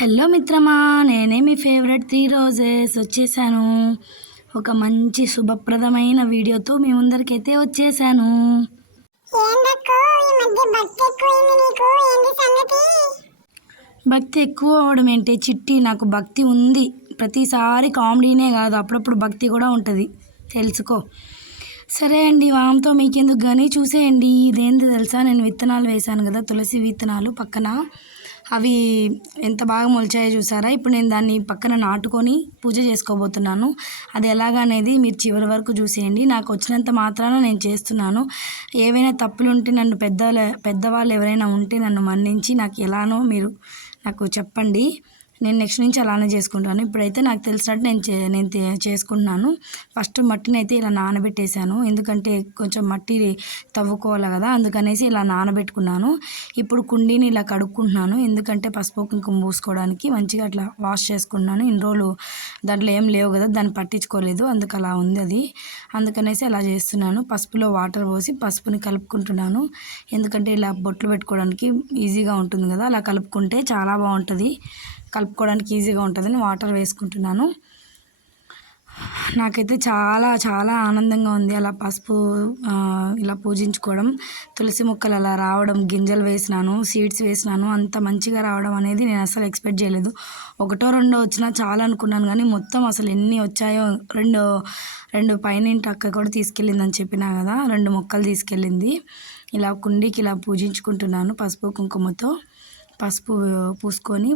Hello మిత్రమా నేనే మీ favourite three roses వచ్చేసాను. ఒక మంచి శుభప్రదమైన వీడియోతో మీ ముందరికైతే వచ్చేసాను. భక్తి ఎక్కువ అవడం ఏంటి? చిట్టి నాకు భక్తి ఉంది. ప్రతిసారి కామెడీనే కాదు అప్పుడప్పుడు భక్తి కూడా ఉంటుంది. తెలుసుకో. సరే అండి వామ్తో మీకెందుకు? కానీ చూసేయండి. ఇదేంటి తెలుసా? నేను విత్తనాలు వేశాను కదా తులసి విత్తనాలు పక్కన. అవి ఎంత బాగా మొలిచాయో చూసారా? ఇప్పుడు నేను దాన్ని పక్కన నాటుకొని పూజ చేసుకోబోతున్నాను. అది ఎలాగనేది మీరు చివరి వరకు చూసేయండి. నాకు వచ్చినంత మాత్రాన నేను చేస్తున్నాను. ఏవైనా తప్పులు ఉంటే నన్ను పెద్ద పెద్దవాళ్ళు ఎవరైనా ఉంటే నన్ను మన్నించి నాకు ఎలానో మీరు నాకు చెప్పండి. నేను నెక్స్ట్ నుంచి అలానే చేసుకుంటాను. ఇప్పుడైతే నాకు తెలిసినట్టు నేను చే నేను చేసుకుంటున్నాను. ఫస్ట్ మట్టిని అయితే ఇలా నానబెట్టేశాను. ఎందుకంటే కొంచెం మట్టి తవ్వుకోవాలి కదా అందుకనేసి ఇలా నానబెట్టుకున్నాను. ఇప్పుడు కుండీని ఇలా కడుక్కుంటున్నాను. ఎందుకంటే పసుపు కుంకుమ పూసుకోవడానికి మంచిగా అట్లా వాష్ చేసుకున్నాను ఇన్ని రోజులు దాంట్లో ఏం లేవు కదా దాన్ని పట్టించుకోలేదు. అందుకు అలా ఉంది అది. అందుకనేసి అలా చేస్తున్నాను. పసుపులో వాటర్ పోసి పసుపుని కలుపుకుంటున్నాను. ఎందుకంటే ఇలా బొట్లు పెట్టుకోవడానికి ఈజీగా ఉంటుంది కదా అలా కలుపుకుంటే చాలా బాగుంటుంది. కలుపుకోవడానికి ఈజీగా ఉంటుందని వాటర్ వేసుకుంటున్నాను. నాకైతే చాలా చాలా ఆనందంగా ఉంది అలా పసుపు ఇలా పూజించుకోవడం. తులసి మొక్కలు అలా రావడం గింజలు వేసినాను సీడ్స్ వేసినాను అంత మంచిగా రావడం అనేది నేను అసలు ఎక్స్పెక్ట్ చేయలేదు. ఒకటో రెండో వచ్చినా చాలా అనుకున్నాను కానీ మొత్తం అసలు ఎన్ని వచ్చాయో రెండు రెండు పైనింటి అక్క కూడా తీసుకెళ్ళిందని చెప్పినా కదా రెండు మొక్కలు తీసుకెళ్ళింది. ఇలా కుండీకి ఇలా పూజించుకుంటున్నాను పసుపు కుంకుమతో. పసుపు పూసుకొని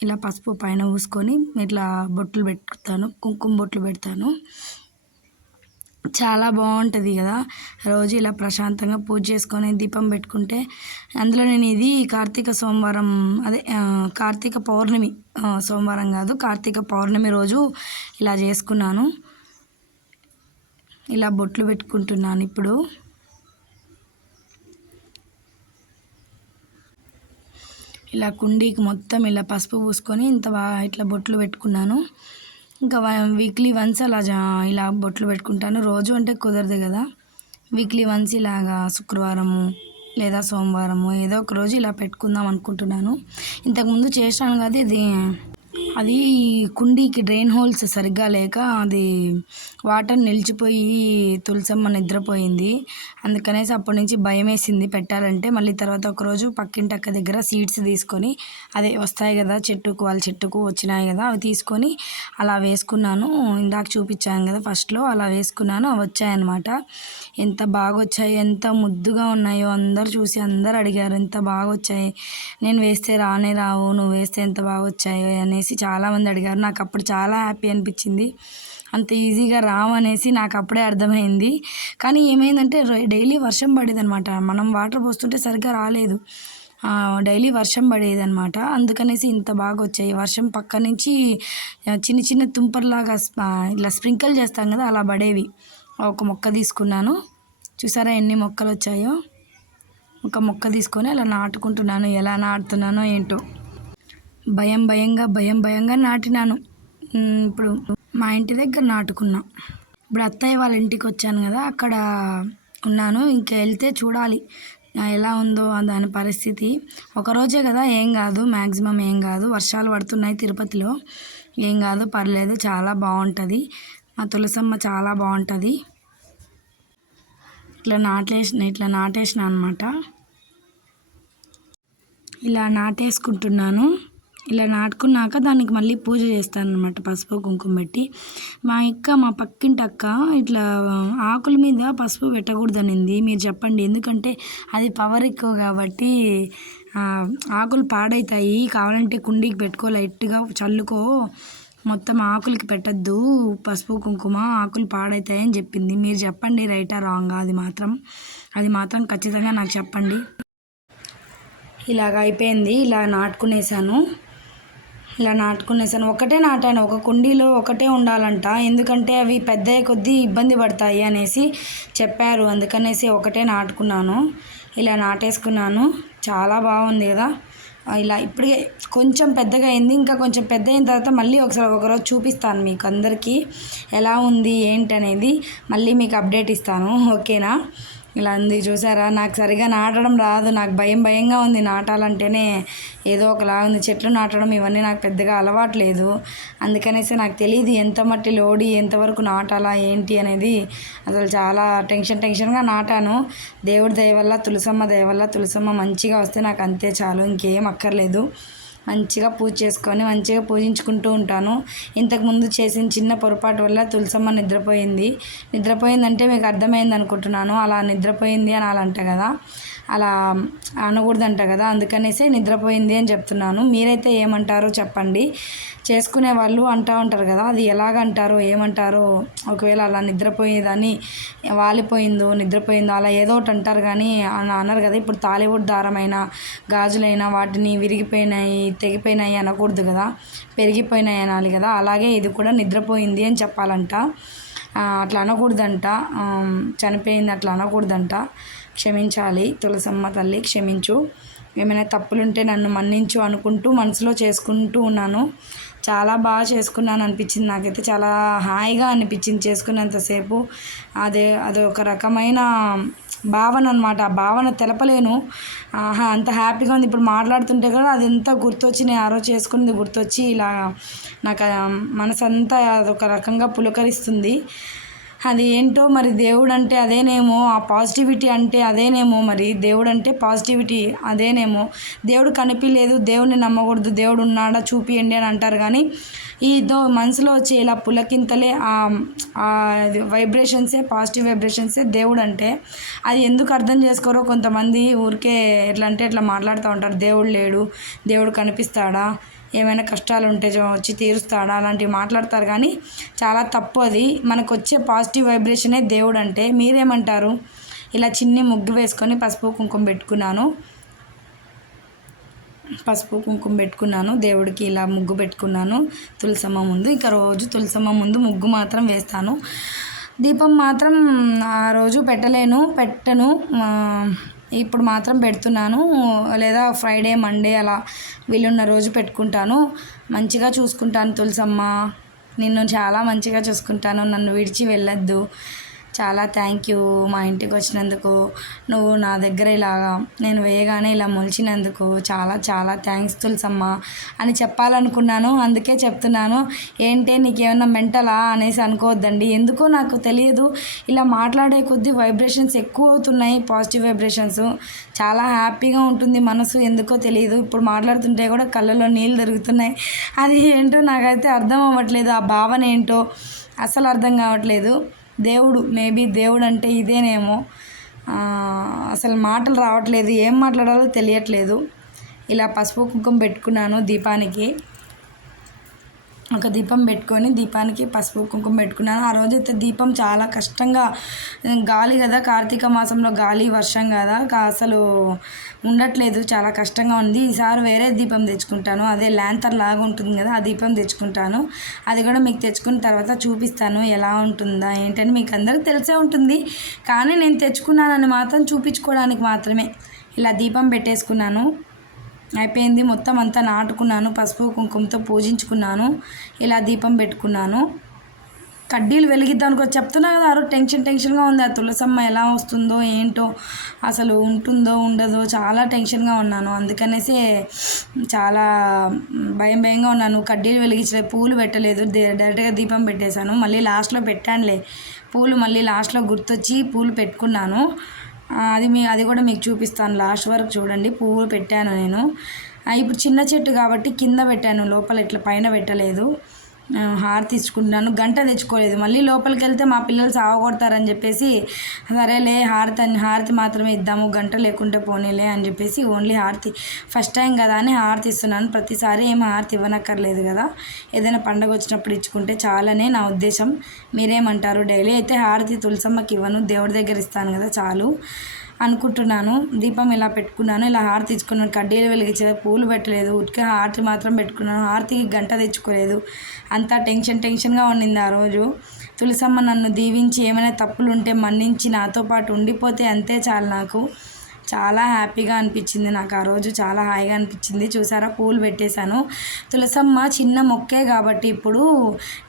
ఇలా పసుపు పైన పూసుకొని ఇట్లా బొట్లు పెడతాను కుంకుమ బొట్లు పెడతాను. చాలా బాగుంటుంది కదా. రోజు ఇలా ప్రశాంతంగా పూజ చేసుకొని దీపం పెట్టుకుంటే అందులో నేను ఇది కార్తీక సోమవారం అదే కార్తీక పౌర్ణమి సోమవారం కాదు కార్తీక పౌర్ణమి రోజు ఇలా చేసుకున్నాను. ఇలా బొట్లు పెట్టుకుంటున్నాను ఇప్పుడు. ఇలా కుండీకి మొత్తం ఇలా పసుపు పూసుకొని ఇంత బాగా ఇట్లా బొట్లు పెట్టుకున్నాను. ఇంకా వీక్లీ వన్స్ అలా జా- ఇలా బొట్లు పెట్టుకుంటాను. రోజు అంటే కుదరదు కదా. వీక్లీ వన్స్ ఇలాగా శుక్రవారము లేదా సోమవారము ఏదో ఒక రోజు ఇలా పెట్టుకుందాం అనుకుంటున్నాను. ఇంతకుముందు చేసాను కదా ఇది. అది కుండీకి డ్రైన్ హోల్స్ సరిగ్గా లేక అది వాటర్ నిలిచిపోయి తులసమ్మ నిద్రపోయింది. అందుకనేసి అప్పటి నుంచి భయం వేసింది పెట్టాలంటే. మళ్ళీ తర్వాత ఒకరోజు పక్కింటి అక్క దగ్గర సీడ్స్ తీసుకొని అదే వస్తాయి కదా చెట్టుకు వాళ్ళ చెట్టుకు వచ్చినాయి కదా అవి తీసుకొని అలా వేసుకున్నాను. ఇందాక చూపించాను కదా ఫస్ట్లో అలా వేసుకున్నాను అవి వచ్చాయన్నమాట. ఎంత బాగా వచ్చాయి ఎంత ముద్దుగా ఉన్నాయో అందరు చూసి అందరు అడిగారు ఎంత బాగా వచ్చాయి నేను వేస్తే రానే రావు నువ్వు వేస్తే ఎంత బాగా వచ్చాయో అనేసి. చాలామంది అడిగారు. నాకు అప్పుడు చాలా హ్యాపీ అనిపించింది. అంత ఈజీగా రావనేసి నాకు అప్పుడే అర్థమైంది. కానీ ఏమైందంటే డైలీ వర్షం పడేది అనమాట మనం వాటర్ పోస్తుంటే సరిగ్గా రాలేదు. డైలీ వర్షం పడేది అనమాట అందుకనేసి ఇంత బాగా వచ్చాయి వర్షం పక్క నుంచి చిన్న చిన్న తుంపర్లాగా ఇలా స్ప్రింకిల్ చేస్తాం కదా అలా పడేవి. ఒక మొక్క తీసుకున్నాను. చూసారా ఎన్ని మొక్కలు వచ్చాయో ఒక మొక్క తీసుకొని అలా నాటుకుంటున్నాను. ఎలా నాటుతున్నానో ఏంటో. భయం భయంగా భయం భయంగా నాటినాను. ఇప్పుడు మా ఇంటి దగ్గర నాటుకున్నా. ఇప్పుడు అత్తయ్య వాళ్ళ ఇంటికి వచ్చాను కదా అక్కడ ఉన్నాను. ఇంకా వెళ్తే చూడాలి. ఎలా ఉందో దాని పరిస్థితి. ఒకరోజే కదా ఏం కాదు. మ్యాక్సిమం ఏం కాదు. వర్షాలు పడుతున్నాయి తిరుపతిలో. ఏం కాదు పర్లేదు. చాలా బాగుంటుంది. మా తులసమ్మ చాలా బాగుంటుంది. ఇట్లా నాటేసిన ఇట్లా నాటేసిన అనమాట ఇలా నాటేసుకుంటున్నాను. ఇలా నాటుకున్నాక దానికి మళ్ళీ పూజ చేస్తాను అనమాట పసుపు కుంకుమ పెట్టి. మా అక్క మా పక్కింటి అక్క ఇట్లా ఆకుల మీద పసుపు పెట్టకూడదనింది. మీరు చెప్పండి. ఎందుకంటే అది పవర్ ఎక్కువ కాబట్టి ఆకులు పాడవుతాయి కావాలంటే కుండీకి పెట్టుకో లైట్గా చల్లుకో. మొత్తం ఆకులకి పెట్టద్దు. పసుపు కుంకుమ ఆకులు పాడవుతాయి అని చెప్పింది. మీరు చెప్పండి. రైటా రాంగా అది మాత్రం. అది మాత్రం ఖచ్చితంగా నాకు చెప్పండి. ఇలాగ అయిపోయింది. ఇలా నాటుకునేసాను. ఇలా నాటుకునేసాను. ఒకటే నాటాను. ఒక కుండీలో ఒకటే ఉండాలంట. ఎందుకంటే అవి పెద్ద కొద్దీ ఇబ్బంది పడతాయి అనేసి చెప్పారు. అందుకనేసి ఒకటే నాటుకున్నాను. ఇలా నాటేసుకున్నాను. చాలా బాగుంది కదా. ఇలా ఇప్పటికే కొంచెం పెద్దగా అయింది. ఇంకా కొంచెం పెద్ద అయిన తర్వాత మళ్ళీ ఒకసారి ఒకరోజు చూపిస్తాను మీకు అందరికీ. ఎలా ఉంది ఏంటి అనేది మళ్ళీ మీకు అప్డేట్ ఇస్తాను. ఓకేనా? ఇలా అంది చూసారా? నాకు సరిగా నాటడం రాదు. నాకు భయం భయంగా ఉంది నాటాలంటేనే ఏదో ఒకలా ఉంది. చెట్లు నాటడం ఇవన్నీ నాకు పెద్దగా అలవాటు లేదు. అందుకనేసి నాకు తెలియదు ఎంత మట్టి లోడి ఎంతవరకు నాటాలా ఏంటి అనేది. అసలు చాలా టెన్షన్ టెన్షన్గా నాటాను. దేవుడి దయ వల్ల తులసమ్మ దయ వల్ల తులసమ్మ మంచిగా వస్తే నాకు అంతే చాలు. ఇంకేం అక్కర్లేదు. మంచిగా పూజ చేసుకొని మంచిగా పూజించుకుంటూ ఉంటాను. ఇంతకుముందు చేసిన చిన్న పొరపాటు వల్ల తులసమ్మ నిద్రపోయింది. నిద్రపోయిందంటే మీకు అర్థమైంది అనుకుంటున్నాను. అలా నిద్రపోయింది అని అలా అంట కదా. అలా అనకూడదంట కదా అందుకనేసి నిద్రపోయింది అని చెప్తున్నాను. మీరైతే ఏమంటారో చెప్పండి. చేసుకునే వాళ్ళు అంటూ ఉంటారు కదా అది ఎలాగంటారో ఏమంటారో ఒకవేళ అలా నిద్రపోయేదని వాలిపోయిందో నిద్రపోయిందో అలా ఏదో ఒకటి అంటారు కానీ అలా అన్నారు కదా. ఇప్పుడు తాలివుడ్ దారమైన గాజులైన వాటిని విరిగిపోయినాయి తెగిపోయినాయి అనకూడదు కదా. పెరిగిపోయినాయి అనాలి కదా. అలాగే ఇది కూడా నిద్రపోయింది అని చెప్పాలంట. అట్లా అనకూడదంట. చనిపోయింది అట్లా అనకూడదంట. క్షమించాలి తులసమ్మ తల్లి క్షమించు. ఏమైనా తప్పులుంటే నన్ను మన్నించు అనుకుంటూ మనసులో చేసుకుంటూ ఉన్నాను. చాలా బాగా చేసుకున్నాను అనిపించింది నాకైతే. చాలా హాయిగా అనిపించింది చేసుకున్నంతసేపు. అదే అది ఒక రకమైన భావన అనమాట ఆ భావన తెలపలేను. ఆహా, అంత హ్యాపీగా ఉంది. ఇప్పుడు మాట్లాడుతుంటే కూడా అది ఎంత గుర్తొచ్చి నేను ఆ రోజు చేసుకున్నది గుర్తొచ్చి ఇలా నాకు మనసంతా అదొక రకంగా పులకరిస్తుంది. అది ఏంటో మరి దేవుడు అంటే అదేనేమో ఆ పాజిటివిటీ అంటే అదేనేమో మరి దేవుడు అంటే పాజిటివిటీ అదేనేమో. దేవుడు కనిపించలేదు దేవుడిని నమ్మకూడదు దేవుడు ఉన్నాడా చూపియండి అని అంటారు కానీ ఈ దో మనసులో వచ్చే ఇలా పులకింతలే ఆ వైబ్రేషన్సే పాజిటివ్ వైబ్రేషన్సే దేవుడు అంటే అది ఎందుకు అర్థం చేసుకోరో కొంతమంది ఊరికే ఎట్లా అంటే ఇట్లా మాట్లాడుతూ ఉంటారు. దేవుడు లేడు దేవుడు కనిపిస్తాడా? ఏమైనా కష్టాలు ఉంటే వచ్చి తీరుస్తాడా? అలాంటివి మాట్లాడతారు. కానీ చాలా తప్పు అది. మనకు వచ్చే పాజిటివ్ వైబ్రేషనే దేవుడు అంటే మీరేమంటారు? ఇలా చిన్ని ముగ్గు వేసుకొని పసుపు కుంకుమ పెట్టుకున్నాను. పసుపు కుంకుమ పెట్టుకున్నాను. దేవుడికి ఇలా ముగ్గు పెట్టుకున్నాను. తులసమ్మ ముందు. ఇంకా రోజు తులసమ్మ ముందు ముగ్గు మాత్రం వేస్తాను. దీపం మాత్రం ఆ రోజు పెట్టలేను. పెట్టను. ఇప్పుడు మాత్రం పెడుతున్నాను. లేదా ఫ్రైడే మండే అలా వీలున్న రోజు పెట్టుకుంటాను. మంచిగా చూసుకుంటాను తులసమ్మ. నిన్ను చాలా మంచిగా చూసుకుంటాను. నన్ను విడిచి వెళ్ళొద్దు. చాలా థ్యాంక్ యూ మా ఇంటికి వచ్చినందుకు. నువ్వు నా దగ్గర ఇలాగా నేను వేయగానే ఇలా మొలిచినందుకు చాలా చాలా థ్యాంక్స్ తులసమ్మ అని చెప్పాలనుకున్నాను. అందుకే చెప్తున్నాను. ఏంటి నీకేమన్నా మెంటలా అనేసి అనుకోవద్దండి. ఎందుకో నాకు తెలియదు. ఇలా మాట్లాడే కొద్దీ వైబ్రేషన్స్ ఎక్కువ అవుతున్నాయి పాజిటివ్ వైబ్రేషన్స్ చాలా హ్యాపీగా ఉంటుంది మనసు. ఎందుకో తెలియదు. ఇప్పుడు మాట్లాడుతుంటే కూడా కళ్ళలో నీళ్ళు తిరుగుతున్నాయి. అది ఏంటో నాకైతే అర్థం అవ్వట్లేదు. ఆ భావన ఏంటో అసలు అర్థం కావట్లేదు. దేవుడు మేబీ దేవుడు అంటే ఇదేనేమో అసలు మాటలు రావట్లేదు ఏం మాట్లాడాలో తెలియట్లేదు. ఇలా పసుపు కుంకుమ పెట్టుకున్నాను దీపానికి. ఒక దీపం పెట్టుకొని దీపానికి పసుపు కుంకుమ పెట్టుకున్నాను. ఆ రోజు అయితే దీపం చాలా కష్టంగా గాలి కదా కార్తీక మాసంలో గాలి వర్షం కదా కా- అసలు ఉండట్లేదు. చాలా కష్టంగా ఉంది. ఈసారి వేరే దీపం తెచ్చుకుంటాను. అదే ల్యాంతర్ లాగా ఉంటుంది కదా ఆ దీపం తెచ్చుకుంటాను. అది కూడా మీకు తెచ్చుకున్న తర్వాత చూపిస్తాను ఎలా ఉంటుందా ఏంటని మీకు అందరికీ తెలిసే ఉంటుంది. కానీ నేను తెచ్చుకున్నానని మాత్రం చూపించుకోవడానికి మాత్రమే. ఇలా దీపం పెట్టేసుకున్నాను. అయిపోయింది. మొత్తం అంతా నాటుకున్నాను. పసుపు కుంకుమతో పూజించుకున్నాను. ఇలా దీపం పెట్టుకున్నాను. కడ్డీలు వెలిగిద్దానికి వచ్చి చెప్తున్నా కదా ఆరు టెన్షన్ టెన్షన్గా ఉంది. ఆ తులసమ్మ ఎలా వస్తుందో ఏంటో అసలు ఉంటుందో ఉండదో చాలా టెన్షన్గా ఉన్నాను. అందుకనేసి చాలా భయం భయంగా ఉన్నాను. కడ్డీలు వెలిగించలేదు పూలు పెట్టలేదు. డైరెక్ట్గా దీపం పెట్టేశాను. మళ్ళీ లాస్ట్లో పెట్టానులే. పూలు మళ్ళీ లాస్ట్లో గుర్తొచ్చి పూలు పెట్టుకున్నాను. అది మీ అది కూడా మీకు చూపిస్తాను. లాస్ట్ వరకు చూడండి. పువ్వులు పెట్టాను నేను. ఇప్పుడు చిన్న చెట్టు కాబట్టి కింద పెట్టాను. లోపల ఇట్లా పైన పెట్టలేదు. హార్ హారతి ఇచ్చుకుంటున్నాను. గంట తెచ్చుకోలేదు. మళ్ళీ లోపలికి వెళ్తే మా పిల్లలు సావగొడతారని చెప్పేసి సరేలే హారతి అని హారతి మాత్రమే ఇద్దాము గంట లేకుంటే పోనీలే అని చెప్పేసి ఓన్లీ హారతి. ఫస్ట్ టైం కదా అని హారతి ఇస్తున్నాను. ప్రతిసారి ఏం హారతి ఇవ్వనక్కర్లేదు కదా. ఏదైనా పండగ వచ్చినప్పుడు ఇచ్చుకుంటే చాలనే నా ఉద్దేశం. మీరేమంటారు? డైలీ అయితే హారతి తులసమ్మకి ఇవ్వను. దేవుడి దగ్గర ఇస్తాను కదా చాలు. అనుకుంటున్నాను. దీపం ఇలా పెట్టుకున్నాను ఇలా హారతి ఇచ్చుకున్నాను. కడ్డీలు వెలిగించలేదు పూలు పెట్టలేదు. ఉడికే హారతి మాత్రం పెట్టుకున్నాను. హారతికి గంట తెచ్చుకోలేదు. అంతా టెన్షన్ టెన్షన్గా ఉండింది ఆ రోజు. తులసమ్మ నన్ను దీవించి ఏమైనా తప్పులు ఉంటే మన్నించి నాతో పాటు ఉండిపోతే అంతే చాలు నాకు. చాలా హ్యాపీగా అనిపించింది నాకు ఆ రోజు. చాలా హాయిగా అనిపించింది. చూసారా? పూలు పెట్టేశాను. తులసమ్మ చిన్న మొక్కే కాబట్టి ఇప్పుడు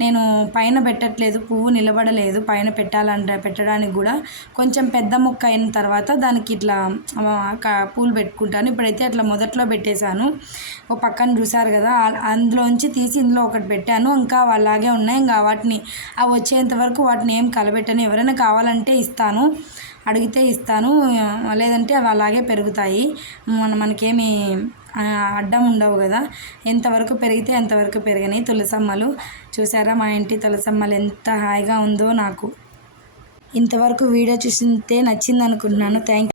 నేను పైన పెట్టట్లేదు. పువ్వు నిలబడలేదు. పైన పెట్టాలంటే పెట్టడానికి కూడా కొంచెం పెద్ద మొక్క అయిన తర్వాత దానికి ఇట్లా పూలు పెట్టుకుంటాను. ఇప్పుడైతే అట్లా మొదట్లో పెట్టేశాను. ఓ పక్కన చూసారు కదా? అందులోంచి తీసి ఇందులో ఒకటి పెట్టాను. ఇంకా అలాగే ఉన్నాయి. ఇంకా వాటిని అవి వచ్చేంత వరకు వాటిని ఏం కలబెట్టను. ఎవరైనా కావాలంటే ఇస్తాను. అడిగితే ఇస్తాను. లేదంటే అవి అలాగే పెరుగుతాయి. మన మనకేమి అడ్డం ఉండవు కదా. ఎంతవరకు పెరిగితే అంతవరకు పెరగని తులసమ్మలు చూసారా? మా ఇంటి తులసమ్మలు ఎంత హాయిగా ఉందో నాకు. ఇంతవరకు వీడియో చూసింటే నచ్చింది అనుకుంటున్నాను థ్యాంక్